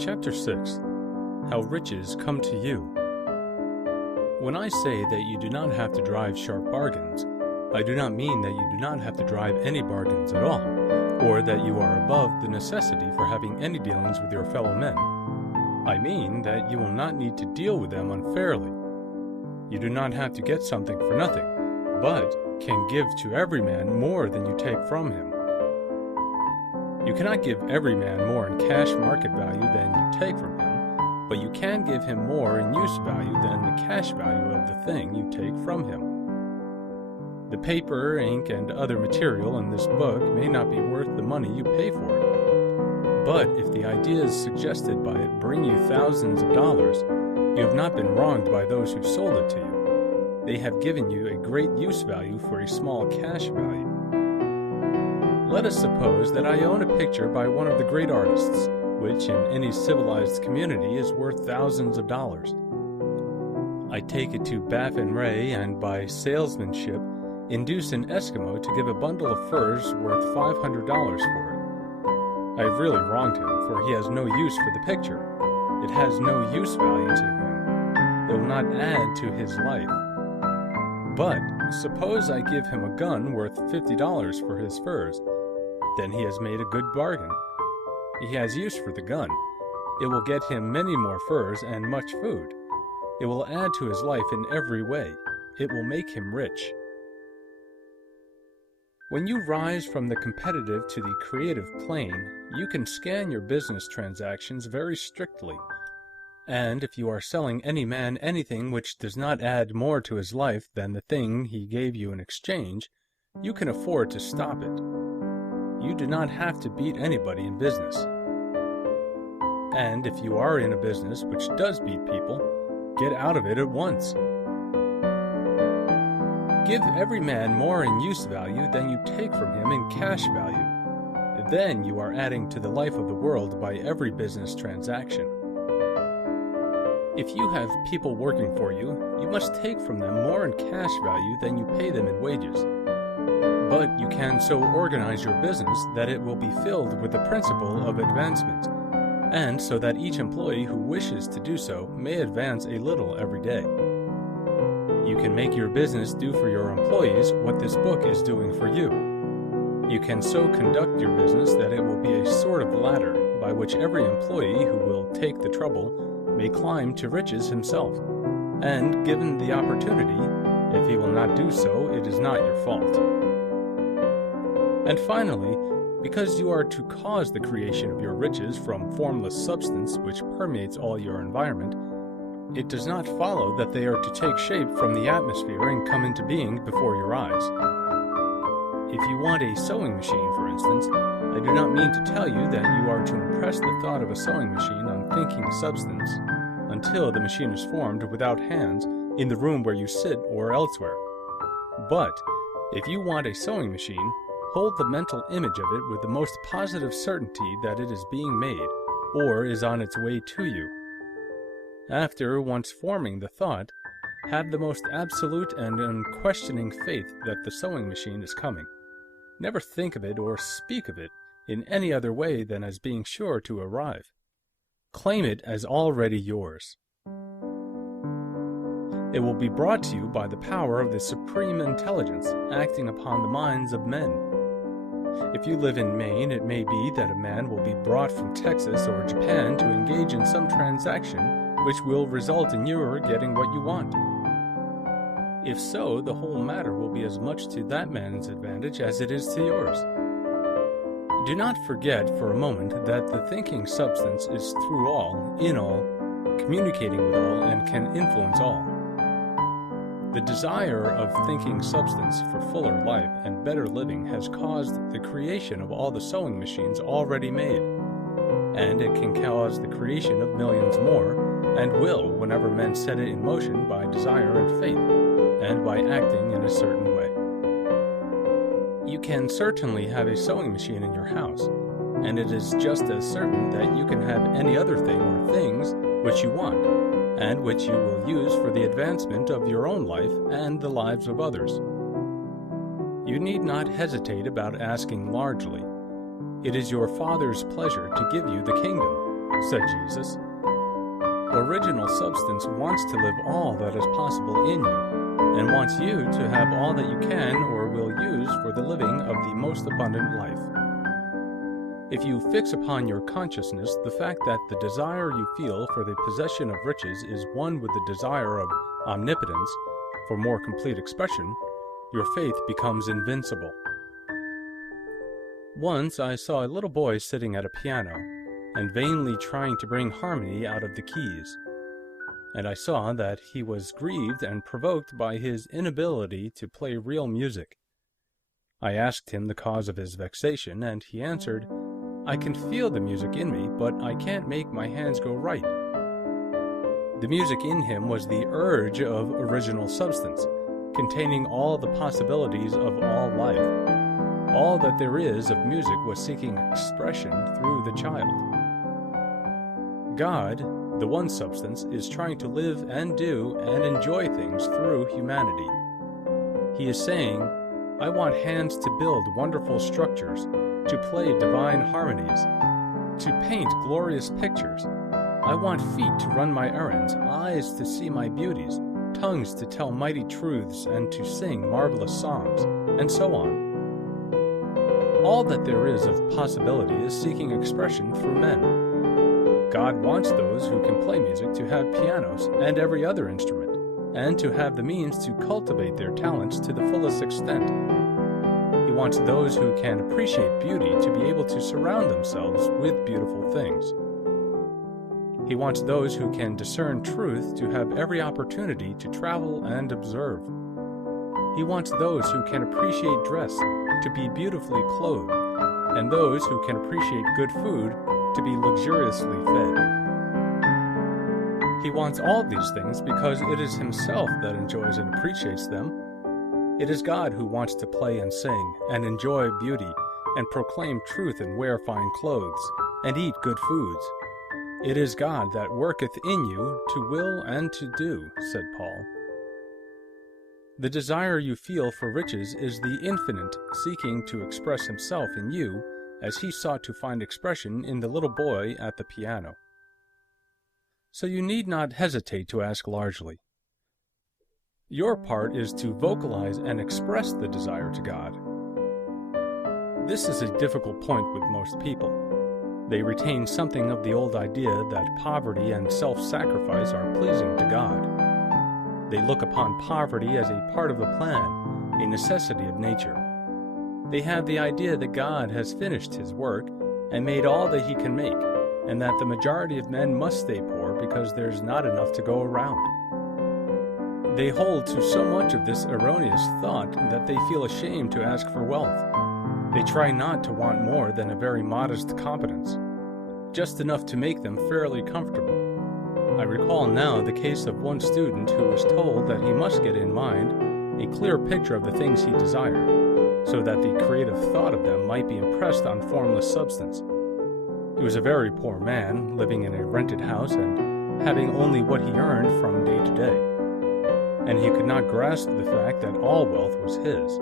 Chapter 6. How Riches Come to You. When I say that you do not have to drive sharp bargains, I do not mean that you do not have to drive any bargains at all, or that you are above the necessity for having any dealings with your fellow men. I mean that you will not need to deal with them unfairly. You do not have to get something for nothing, but can give to every man more than you take from him. You cannot give every man more in cash market value than you take from him, but you can give him more in use value than the cash value of the thing you take from him. The paper, ink, and other material in this book may not be worth the money you pay for it, but if the ideas suggested by it bring you thousands of dollars, you have not been wronged by those who sold it to you. They have given you a great use value for a small cash value. Let us suppose that I own a picture by one of the great artists, which in any civilized community is worth thousands of dollars. I take it to Baffin Ray and by salesmanship induce an Eskimo to give a bundle of furs worth $500 for it. I have really wronged him, for he has no use for the picture. It has no use value to him. It will not add to his life. But suppose I give him a gun worth $50 for his furs. Then he has made a good bargain. He has use for the gun. It will get him many more furs and much food. It will add to his life in every way. It will make him rich. When you rise from the competitive to the creative plane, you can scan your business transactions very strictly. And if you are selling any man anything which does not add more to his life than the thing he gave you in exchange, you can afford to stop it. You do not have to beat anybody in business. And if you are in a business which does beat people, get out of it at once. Give every man more in use value than you take from him in cash value. Then you are adding to the life of the world by every business transaction. If you have people working for you, you must take from them more in cash value than you pay them in wages. But you can so organize your business that it will be filled with the principle of advancement, and so that each employee who wishes to do so may advance a little every day. You can make your business do for your employees what this book is doing for you. You can so conduct your business that it will be a sort of ladder by which every employee who will take the trouble may climb to riches himself, and given the opportunity, if he will not do so, it is not your fault. And finally, because you are to cause the creation of your riches from formless substance which permeates all your environment, it does not follow that they are to take shape from the atmosphere and come into being before your eyes. If you want a sewing machine, for instance, I do not mean to tell you that you are to impress the thought of a sewing machine on thinking substance until the machine is formed without hands in the room where you sit or elsewhere. But if you want a sewing machine, hold the mental image of it with the most positive certainty that it is being made, or is on its way to you. After once forming the thought, have the most absolute and unquestioning faith that the sewing machine is coming. Never think of it or speak of it in any other way than as being sure to arrive. Claim it as already yours. It will be brought to you by the power of the Supreme Intelligence acting upon the minds of men. If you live in Maine, it may be that a man will be brought from Texas or Japan to engage in some transaction which will result in your getting what you want. If so, the whole matter will be as much to that man's advantage as it is to yours. Do not forget for a moment that the thinking substance is through all, in all, communicating with all, and can influence all. The desire of thinking substance for fuller life and better living has caused the creation of all the sewing machines already made, and it can cause the creation of millions more, and will whenever men set it in motion by desire and faith, and by acting in a certain way. You can certainly have a sewing machine in your house, and it is just as certain that you can have any other thing or things which you want, and which you will use for the advancement of your own life and the lives of others. You need not hesitate about asking largely. It is your Father's pleasure to give you the kingdom, said Jesus. Original substance wants to live all that is possible in you, and wants you to have all that you can or will use for the living of the most abundant life. If you fix upon your consciousness the fact that the desire you feel for the possession of riches is one with the desire of omnipotence for more complete expression, your faith becomes invincible. Once I saw a little boy sitting at a piano and vainly trying to bring harmony out of the keys, and I saw that he was grieved and provoked by his inability to play real music. I asked him the cause of his vexation, and he answered, "I can feel the music in me, but I can't make my hands go right." The music in him was the urge of original substance, containing all the possibilities of all life. All that there is of music was seeking expression through the child. God, the one substance, is trying to live and do and enjoy things through humanity. He is saying, "I want hands to build wonderful structures, to play divine harmonies, to paint glorious pictures. I want feet to run my errands, eyes to see my beauties, tongues to tell mighty truths and to sing marvelous songs," and so on. All that there is of possibility is seeking expression through men. God wants those who can play music to have pianos and every other instrument, and to have the means to cultivate their talents to the fullest extent. He wants those who can appreciate beauty to be able to surround themselves with beautiful things. He wants those who can discern truth to have every opportunity to travel and observe. He wants those who can appreciate dress to be beautifully clothed, and those who can appreciate good food to be luxuriously fed. He wants all these things because it is himself that enjoys and appreciates them. It is God who wants to play and sing, and enjoy beauty, and proclaim truth and wear fine clothes, and eat good foods. It is God that worketh in you to will and to do, said Paul. The desire you feel for riches is the infinite seeking to express himself in you as he sought to find expression in the little boy at the piano. So you need not hesitate to ask largely. Your part is to vocalize and express the desire to God. This is a difficult point with most people. They retain something of the old idea that poverty and self-sacrifice are pleasing to God. They look upon poverty as a part of the plan, a necessity of nature. They have the idea that God has finished his work and made all that he can make, and that the majority of men must stay poor because there's not enough to go around. They hold to so much of this erroneous thought that they feel ashamed to ask for wealth. They try not to want more than a very modest competence, just enough to make them fairly comfortable. I recall now the case of one student who was told that he must get in mind a clear picture of the things he desired, so that the creative thought of them might be impressed on formless substance. He was a very poor man, living in a rented house and having only what he earned from day to day, and he could not grasp the fact that all wealth was his.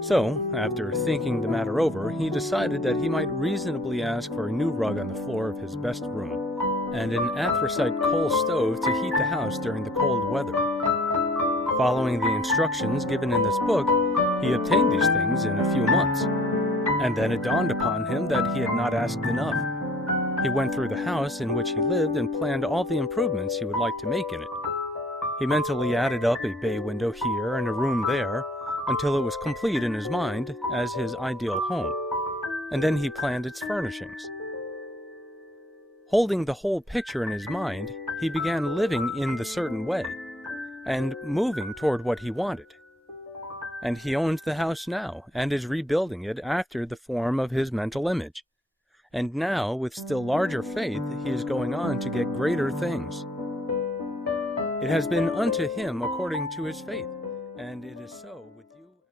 So, after thinking the matter over, he decided that he might reasonably ask for a new rug on the floor of his best room, and an anthracite coal stove to heat the house during the cold weather. Following the instructions given in this book, he obtained these things in a few months, and then it dawned upon him that he had not asked enough. He went through the house in which he lived and planned all the improvements he would like to make in it. He mentally added up a bay window here and a room there, until it was complete in his mind as his ideal home, and then he planned its furnishings. Holding the whole picture in his mind, he began living in the certain way, and moving toward what he wanted. And he owns the house now, and is rebuilding it after the form of his mental image. And now, with still larger faith, he is going on to get greater things. It has been unto him according to his faith, and it is so.